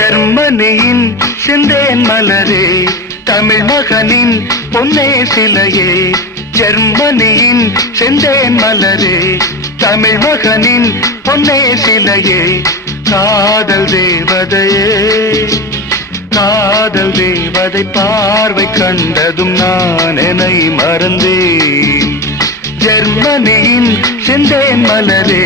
ஜெர்மனியின் செந்தேன் மலரே, தமிழ் மகனின் பொன்னே சிலையே. ஜெர்மனியின் செந்தேன் மலரே, தமிழ் மகனின் பொன்னே சிலையே. காதல் தேவதையே, காதல் தேவதை பார்வை கண்டதும் நான் என்னை மறந்தேன். ஜெர்மனியின் செந்தேன் மலரே.